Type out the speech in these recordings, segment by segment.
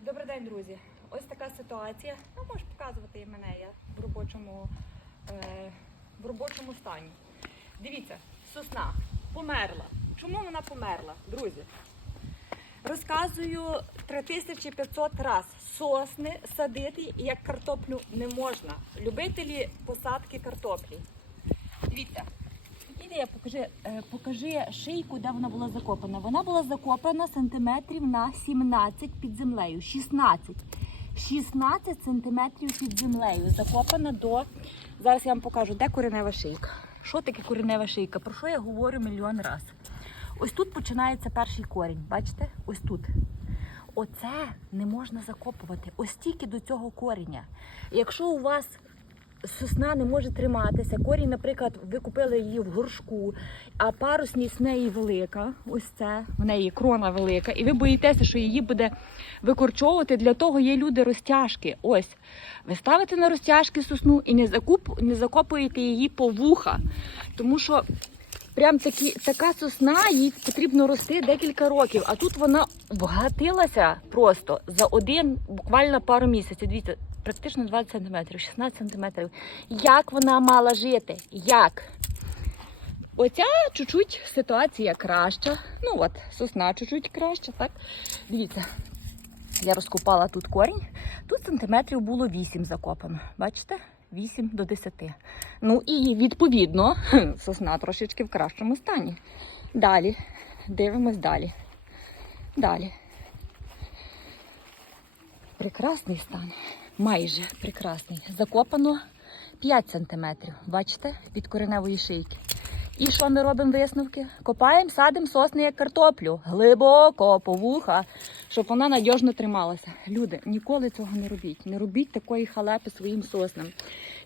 Добрий день, друзі. Ось така ситуація. Ну, можеш показувати і мене, я в робочому, е, в робочому стані. Дивіться, сосна померла. Чому вона померла, друзі? Розказую 3500 раз. Сосни садити як картоплю не можна. Любителі посадки картоплі. Дивіться, Іди, покажи, е, покажи шийку, де вона була закопана. Вона була закопана сантиметрів на 17 під землею. 16. 16 сантиметрів під землею. Закопана до. Зараз я вам покажу, де коренева шийка. Що таке коренева шийка? Про що я говорю мільйон раз. Ось тут починається перший корінь. Бачите? Ось тут. Оце не можна закопувати. Ось тільки до цього коріння. Якщо у вас сосна не може триматися. Корінь, наприклад, ви купили її в горшку, а парусність в неї велика. Ось це в неї крона велика, і ви боїтеся, що її буде викорчовувати. Для того є люди розтяжки. Ось ви ставите на розтяжки сосну і не закуп, не закопуєте її по вуха, тому що. Прям такі, така сосна, їй потрібно рости декілька років, а тут вона вгатилася просто за один, буквально пару місяців. Дивіться, практично 20 сантиметрів, 16 сантиметрів. Як вона мала жити? Як? Оця чуть-чуть ситуація краща. Ну от, сосна чуть-чуть краща, так? Дивіться, я розкопала тут корінь. Тут сантиметрів було 8 закопано. Бачите? 8 до 10. Ну і відповідно сосна трошечки в кращому стані. Далі. Дивимось далі. Далі. Прекрасний стан. Майже прекрасний. Закопано 5 см. Бачите, від кореневої шийки. І що ми робимо висновки? Копаємо, садимо сосни як картоплю. Глибоко, по вуха, щоб вона надіжно трималася. Люди, ніколи цього не робіть. Не робіть такої халепи своїм соснам.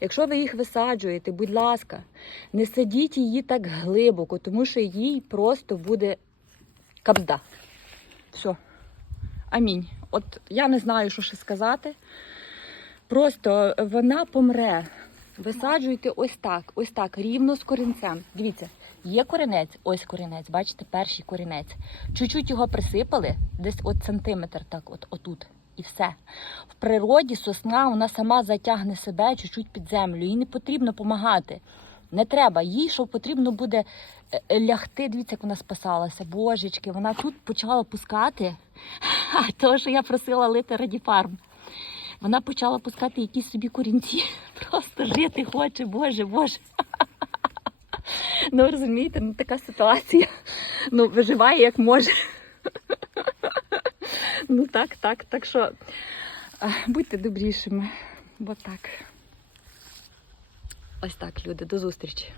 Якщо ви їх висаджуєте, будь ласка, не садіть її так глибоко, тому що їй просто буде кабзда. Все. Амінь. От я не знаю, що ще сказати. Просто вона помре. Висаджуйте ось так, ось так, рівно з корінцем. Дивіться, є корінець, ось корінець, бачите, перший корінець. Чуть-чуть його присипали, десь от сантиметр, так, от отут. І все. В природі сосна вона сама затягне себе чуть-чуть під землю. Їй не потрібно допомагати. Не треба. Їй, що потрібно буде е, е, лягти. Дивіться, як вона спасалася. Божечки, вона тут почала пускати. А то, що я просила лити радіфарм. Вона почала пускати якісь собі корінці. Просто жити хоче, Боже, Боже. Ну, розумієте, ну така ситуація. Ну, виживає як може. Ну так, так. Так що будьте добрішими. Бо так. Ось так, люди, до зустрічі.